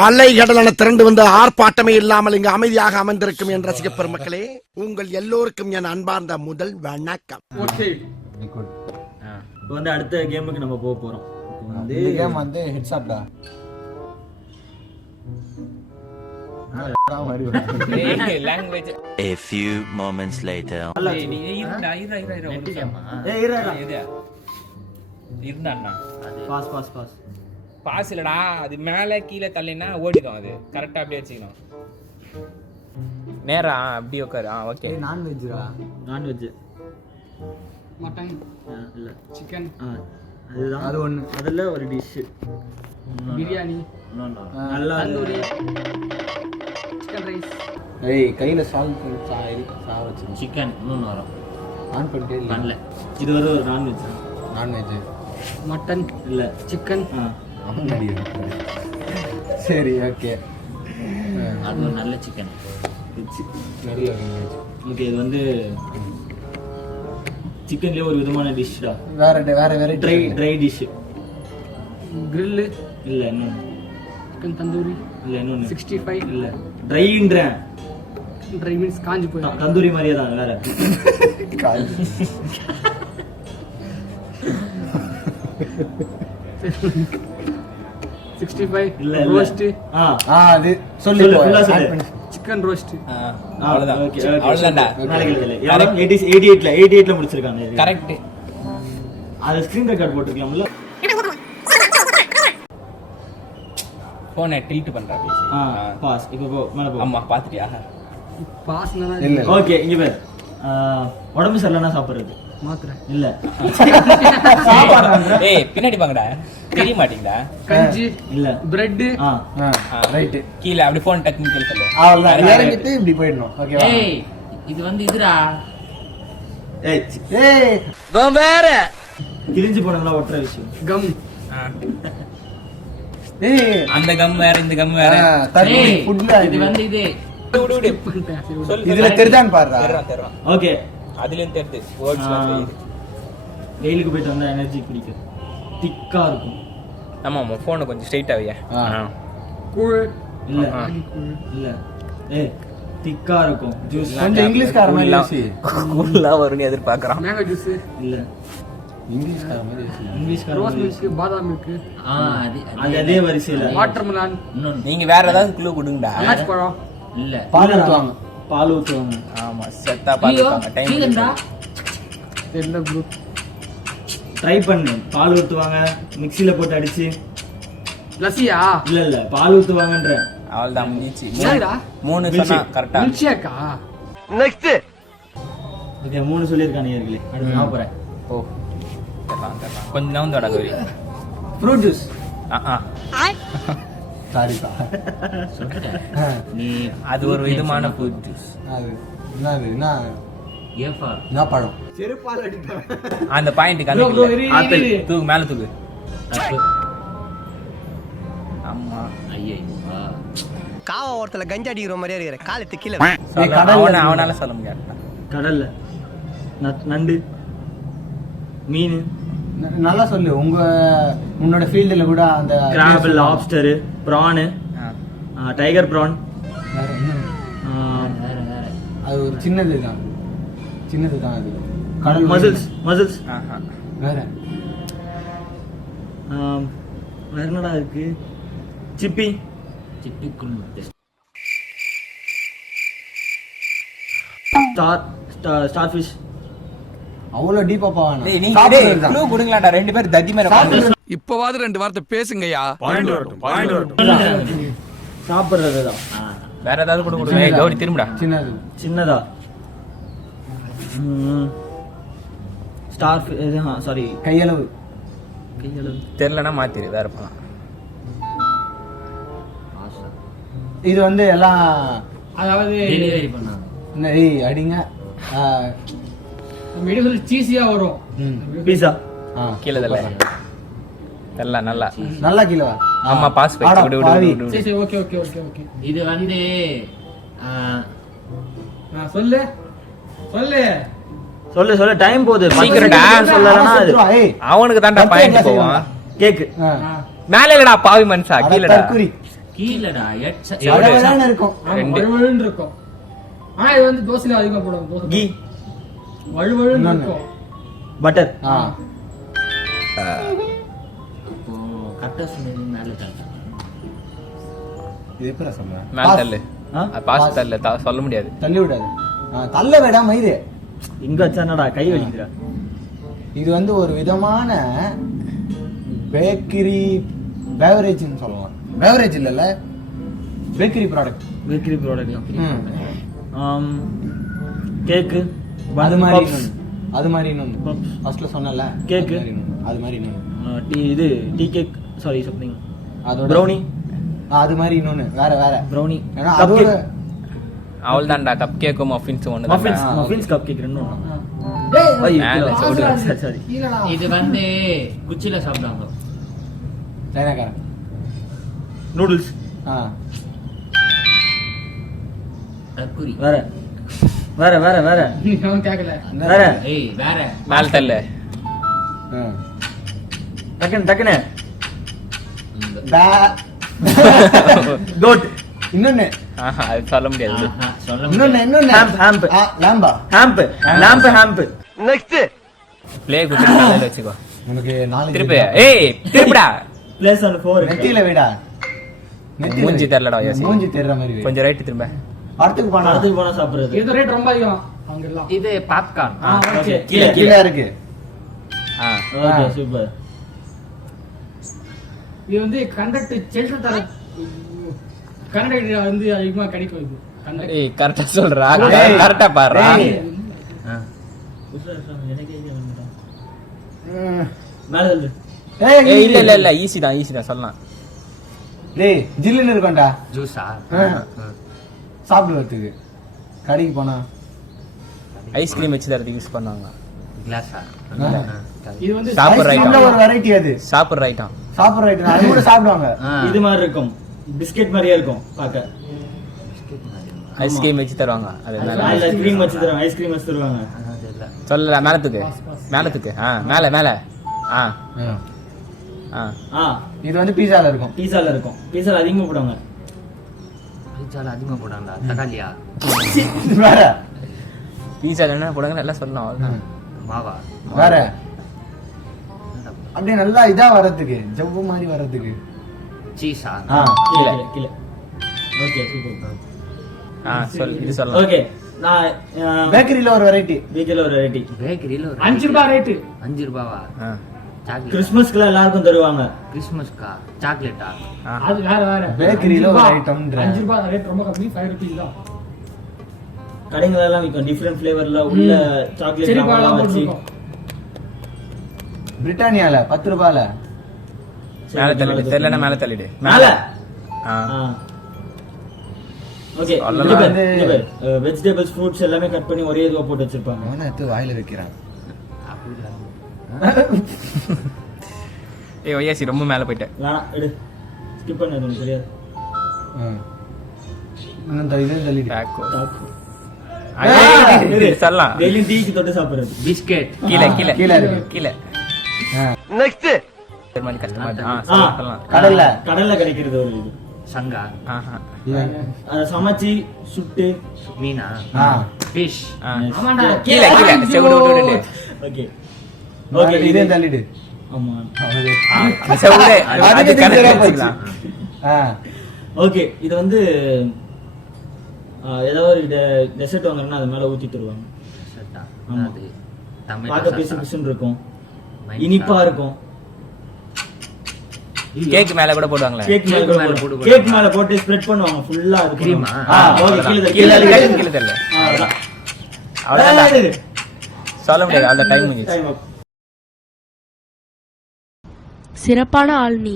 அலைகடலான திரண்டு வந்து ஆர்ப்பாட்டமே இல்லாமல் இங்கு அமைதியாக அமர்ந்திருக்கும் என் ரசிக பெருமக்களே, உங்கள் எல்லோருக்கும் என் அன்பார்ந்த முதல் வணக்கம். இப்போ வந்து அடுத்த கேமுக்கு நம்ம போக போறோம். இந்த கேம் வந்து ஹெட்ஷாட்டா A few moments later. Boss இல்லடா, அது மேலே கீழே தள்ளினா ஓடிடும். அது கரெக்டாக அப்படியே வச்சுக்கணும். நேரா அப்படி உட்காரு. ஓகே. நான்வெஜ்ரா. நான்வெஜ். மட்டன் இல்ல சிக்கன். அதுதான் அது ஒண்ணு. அதுல ஒரு டிஷ். பிரியாணி. நல்லா தந்தூரி. Chicken rice. ஏய் கையில சால்ட் சா வச்சு Chicken இன்னொன்று வரும். ஆன் பண்ணிட்டே பண்ணல. இது ஒரு நான்வெஜ். நான்வெஜ். மட்டன் இல்ல சிக்கன். சரி ஓகே. அது ஒரு நல்ல சிக்கன். நல்ல ஓகே, இது வந்து சிக்கன்லயே ஒரு விதமான டிஷ்டா. வேற ட்ரை டிஷ். கிரில். இல்ல இன்னொன்னு. சிக்கன் தந்தூரி. இல்ல இன்னொன்னு. 65. இல்ல ட்ரைன்றேன். ட்ரை மீன்ஸ் காஞ்சி போய். தந்தூரி மாதிரியே தான் வேற. காய்ச்சி 65. இல்ல ரோஸ்ட். அது சொல்லு ஃபுல்லா சொல்லு. Chicken roast. அவ்வளோதான். ஓகே அவ்வளோதான்டா. நாளைக்கு எழுதல. 88ல கரெக்ட். அது ஸ்கிரீன் ரெக்கார்ட் போட்டுருக்கலாம்ல. ஃபோனை டில்ட் பண்றா பேசி. பாஸ். இப்போ போ மேல போ. அம்மா பாத்துட்டியா? பாஸ்னா இல்ல ஓகே, இங்க பாரு. உடம்பு சரியில்லைனா சாப்பிடுறது. மாத்திரை. இல்ல ஏய் பின்னாடி வாங்கடா. தெரிய மாட்டீங்கடா. கஞ்சி. இல்ல பிரெட். ரைட். கீழே அப்படி ஃபோன் டக்குன்னு கேள் சொல்லு. அவ்வளவுதான். இறங்கிட்டு இப்படி போயிடணும். ஓகேவா? ஏய் இது வந்து இதுடா. ஏய் வேற கிழிஞ்சு போனதெல்லாம் ஒற்ற விஷயம். கம். ஏய் அந்த கம் வேற, இந்த கம் வேற. தண்ணி ஏய் ஃபுட்ல இது வந்து இது. விடு விடு. சொல்லு. இதுல தெரிதான் பாருடா. தெர்றான். ஓகே, அதுலயும் தெரியுது. வேர்ட்ஸ்லாம் தெரியுது. வெயிலுக்கு போயிட்டு வந்தா எனர்ஜி குடிக்கும். திக்கா இருக்கும். ஆமா ஆமா, ஃபோனை கொஞ்சம் ஸ்ட்ரைட்டா வையா. கூழ். இல்ல கூழ். இல்ல ஏய் திக்கா இருக்கும். ஜூஸ். கொஞ்சம் இங்கிலீஷ்கார மாதிரி யோசி. கூலா வரும்னு எதிர்பார்க்கறான். Mango juice. இல்ல இங்கிலீஷ்கார மாதிரி யோசி. இங்கிலீஷ்கார ரோஸ் மில்க். பாதாம் மில்க். அது அதே வரிசையில. வாட்டர்மெலன். இன்னொன்னு நீங்க வேற ஏதாவது க்ளூ கொடுங்கடா. அன்னாசி பழம். இல்ல. பால் ஊத்துவாங்க. பால் ஊத்துவாங்க. ஆமா, செத்தா பாத்துட்டாங்க. சீதன்டா. தெரியல ப்ரோ. ட்ரை பண்ணு. பால் ஊத்துவாங்க, மிக்ஸில போட்டு அடிச்சு. லசியா. இல்ல பால் ஊத்துவாங்கன்ற. அவள்தான் முடிஞ்சி. என்னடா? 3 சொன்னா கரெக்டா. Milk Sheikha? இது 3 சொல்லிருக்கானே இருக்கலே. அடுத்து நான் போறேன். ஓ தெரியலாம். கொஞ்சம் நவுந்தோட கோரி. Fruit juice. சாரிப்பா. சொல்லிட்டேன். நீ அது ஒரு விதமான ஃப்ரூட் ஜூஸ். அது என்ன ஏஃபா. என்ன பழம்? அந்த பாயிண்ட் bro, ஆப்பிள். இரு. தூக்கு மேல தூக்கு. தப்பு. ஆமா. ஐயோ. காவா ஓரத்துல கஞ்சா அடிக்கிற மாதிரியே இருக்கிற காலத்து கீழே. அவனால சொல்ல முடியாது. கடல்ல நண்டு, மீன், நல்லா சொல்லு. உன்னோட ஃபீல்டுல கூட அந்த கிராப், லாப்ஸ்டர், பிரான், டைகர் பிரான். வேற என்ன? வேற அது ஒரு சின்னதுதான் அது. கடல் மசில்ஸ். வேற வேற என்னடா இருக்கு? சிப்பி. சிப்பிக்குள் முட்டை. Star fish. அவ்வளவு டீப்பா டேய் நீங்க டேய் க்ளூ கொடுங்களாடா. ரெண்டு பேர் தத்தி மேல பாருங்க. இப்பவாது 2 வார்த்தை பேசுங்கய்யா. சாப்பிடுறதுதான். வேற ஏதாவது கூட கொடுங்க. ஏய் கௌரி திரும்புடா. சின்னதா. ஸ்டார் சாரி கையளவு. தெரியலனா மாத்திரு. வேற போலாம். இது வந்து எல்லாம் அதாவது டெலிவரி பண்ணாங்க. ஏய் அடிங்க. மெடிக்கல் சீஸியா வரும். பீஸா. கீழ தள்ள. தெரியல நல்லா. நல்லா கீழ வா. ஆமா பாஸ் பண்ணி விடு விடு. சரி சரி ஓகே ஓகே ஓகே ஓகே. இது வந்து சொல்லு சொல்லு. சொல்லு சொல்லு, டைம் போகுது. சீக்கிரம்டா. சொல்லலனா அவனுக்கு தான்டா பாயிண்ட் போவான். கேக். மேல இல்லடா பாவி மனுஷா, கீழடா. தற்குறி. கீழடா வளவளன்னு இருக்கும். ஆமா, வழுவழுன்னு இருக்கும். ஆனா இது வந்து தோசையில அதிகமா போடுவாங்க. தோசை கீ வழுவழுன்னு இருக்கும். பட்டர் ஆ. அப்போ கரெக்டா சொன்னீங்க மேல தள்ளு. இது எப்படி சொல்றேன்? மேல தள்ளு. ஆ? பாஸ் தள்ளு சொல்ல முடியாது. தள்ளி விடாது. தள்ள விடாம இது இங்க வச்சானடா கை வலிக்குதுடா. இது வந்து ஒரு விதமான பேக்கரி பேவரேஜ்னு சொல்லலாம். பேவரேஜ் இல்லைல்ல, bakery product. Bakery product. Cake அது மாதிரி இன்னொன்னு. அது மாதிரி இன்னொன்னு ஃபர்ஸ்ட்ல சொன்னல கேக்கு. அது மாதிரி இன்னொன்னு. டீ இது டீ கேக் சாரி சம்திங் அதோட ப்ரௌனி. அது மாதிரி இன்னொன்னு வேற ப்ரௌனி. ஏன்னா அதோட அவள்தான்டா கப் கேக்கும் மஃபின்ஸும் ஒன்று மஃபின்ஸ் மஃபின்ஸ் கப் கேக் ரெண்டும் ஒண்ணா. டேய், மேல சவுடு. சரி சரி. கீழடா. இது வந்து குச்சில சாப்பிடுவாங்க. சைனாக்காரன். நூடுல்ஸ். ஆ. தற்குறி. வேற வேற வேற வேற நீ அவன் கேட்கல. வேற. ஏய் வேற. மேல தள்ளு. ஆ. டக்குனு டக்குனு பே- கோட். இன்னொன்னு ஆஹா, அது சொல்ல முடியாது. ஆஹா, சொல்ல இன்னொன்னு முடியாது. இன்னொன்னு ஹாம்ப் ஹாம்ப் ஆ, Lamba. Hump lamp hump. Play குடுத்து தலையில வச்சுக்கோ. உனக்கு நாலு திருப்பி. ஏய் திருப்பிடா. Place on 4. நெத்தியில விடா. மூஞ்சி தெரியலடா யோசி. மூஞ்சி தெரியற மாதிரி வை. கொஞ்சம் ரைட் திரும்ப. படத்துக்கு போனா படத்துக்கு போனா சாப்பிடுறது. இது ரேட் ரொம்ப அதிகம் அவங்க எல்லாம். இது பாப்கார்ன். ஓகே கீழே கீழ கீழே இருக்கு. ஆ. Okay super. இது வந்து கண்டக்ட் செல்டர் தர கண்டக்ட் வந்து அதிகமா கிடைக்கும் இது. கண்டக்ட் ஏய் கரெக்ட்டா சொல்றா. டேய். கரெக்ட்டா பாருடா. டேய். மேல இருந்து ஏய் இல்ல ஈஸி தான் சொல்லலாம். டேய் ஜில்லுன்னு இருக்கும்டா. ஜூஸா? சாப்பிடுறதுக்கு கடைக்கு போனா ஐஸ்கிரீம் வச்சு தரதுக்கு யூஸ் பண்ணுவாங்க. கிளாஸா? இது வந்து சாப்பிடுற ஐஸ்கிரீம்ல ஐட்டம். ஒரு வெரைட்டி அது. சாப்பிடுற ஐட்டம். சாப்பிடுற ஐட்டம் அது கூட சாப்பிடுவாங்க. இது மாதிரி இருக்கும். பிஸ்கட் மாதிரியே இருக்கும் பாக்க. ஐஸ்கிரீம் வச்சு தருவாங்க. அது நல்லா. அதுல கிரீம் வச்சு தருவாங்க. ஐஸ்கிரீம் வச்சு தருவாங்க. சொல்லல மேலத்துக்கு. மேலத்துக்கு. மேல மேல. ஆ ஆ. ஆ இது வந்து பீஸால இருக்கும். பீஸால இருக்கும். பீஸால அதிகமா போடுவாங்க. பீட்சால அதிகமா போடாங்களா? தக்காளியா? வேற பீஸா என்ன போடுங்க எல்லாம் சொல்லலாம். அவ்வளவுதான். மாவா? வேற அப்படியே நல்லா இதா வர்றதுக்கு ஜவ்வு மாதிரி வர்றதுக்கு. சீஸா? ஆ கீழ கீழ. Okay super. ஆ சொல் இது சொல்லலாம். ஓகே நான் பேக்கரியில ஒரு வெரைட்டி. வீக்கில ஒரு வெரைட்டி. பேக்கரியில ஒரு 5 ரூபாய் ரேட். 5 ரூபாவா? ஆ. சாக்லேட். கிறிஸ்மஸ்க்குலாம் எல்லாருக்கும் தருவாங்க. கிறிஸ்மஸ்க்கா? சாக்லேட்டா? ஆ. அது வேற பேக்கரியில ஒரு ஐட்டம்ன்ற. 5 ரூபாய் ரேட் ரொம்ப கம்மி. 5 ரூபீஸ் தான். கடைங்கள எல்லாம் விக்கும் டிஃபரண்ட் ஃப்ளேவர்ல உள்ள சாக்லேட் சரி எல்லாம் பாலாம் வச்சு. போட்டுருக்கோம். பிரிட்டானியால 10 ரூபாயில. மேல தள்ளிடு. தெரியலனா மேல தள்ளிடு. மேல. ஆ. ஓகே சொல்லலாம். வெஜிடபிள்ஸ் ஃப்ரூட்ஸ் எல்லாமே கட் பண்ணி ஒரே இதுவா போட்டு வச்சிருப்பாங்க. அவன எடுத்து வாயில வைக்கிறான். ஏய் ஒய்யாசி ரொம்ப மேல போயிட்டேன். வேணாம் எடு. ஸ்கிப் பண்ணு எனக்கு தெரியாது. இன்னும் இது தள்ளிடு. டாக்கோ. டாக்கு. இது சொல்லலாம். டெய்லி டீக்கு தொட்டு சாப்பிடுறது. பிஸ்கெட். கீழ கீழ கீழ இருக்கு. கீழ. நெக்ஸ்ட் ஜெர்மன் கஷ்டமா இருக்கு. ஆ ஆ. சொல்லலாம். கடல்ல. கடல்ல கிடைக்கிறது ஒரு இது. சங்கா? ஆஹா. அதை சமைச்சு சுட்டு. மீனா? ஆ ஃபிஷ். ஆ. ஆமாண்டா. கீழ கீழ செவுடு விட்டுடு. ஓகே ஓகே ஓகே இதே தள்ளிடு. ஆமா அவ்வளவு. செவுடு அது அதுக்கு கரெக்ட் தெரியாம வச்சுக்கலாம். ஆ ஓகே இது வந்து ஏதாவது ஒரு டெசர்ட் வாங்குறேன்னா அது மேல ஊத்தி தருவாங்க. சட்டா? ஆமா. அது டொமேட்டோ பார்க்க பிசு சாஸா? பிசுன்னு இருக்கும். மைனஸ் இனிப்பா இருக்கும். கேக் மேல கூட போடுவாங்களே. கேக் மேல கேக் மேல கூட போட்டு கேக் மேல போட்டு ஸ்ப்ரெட் பண்ணுவாங்க ஃபுல்லா அது Cream ஆ? ஓகே கீழ கீழ தள்ளு. கீழ கீழ தள்ளு. அவ்வளவுதான். அவ்வளவுதான். சொல்ல முடியாது. அந்த டைம் முடிஞ்சிச்சு. டைம் அப். சிறப்பான ஆள் நீ.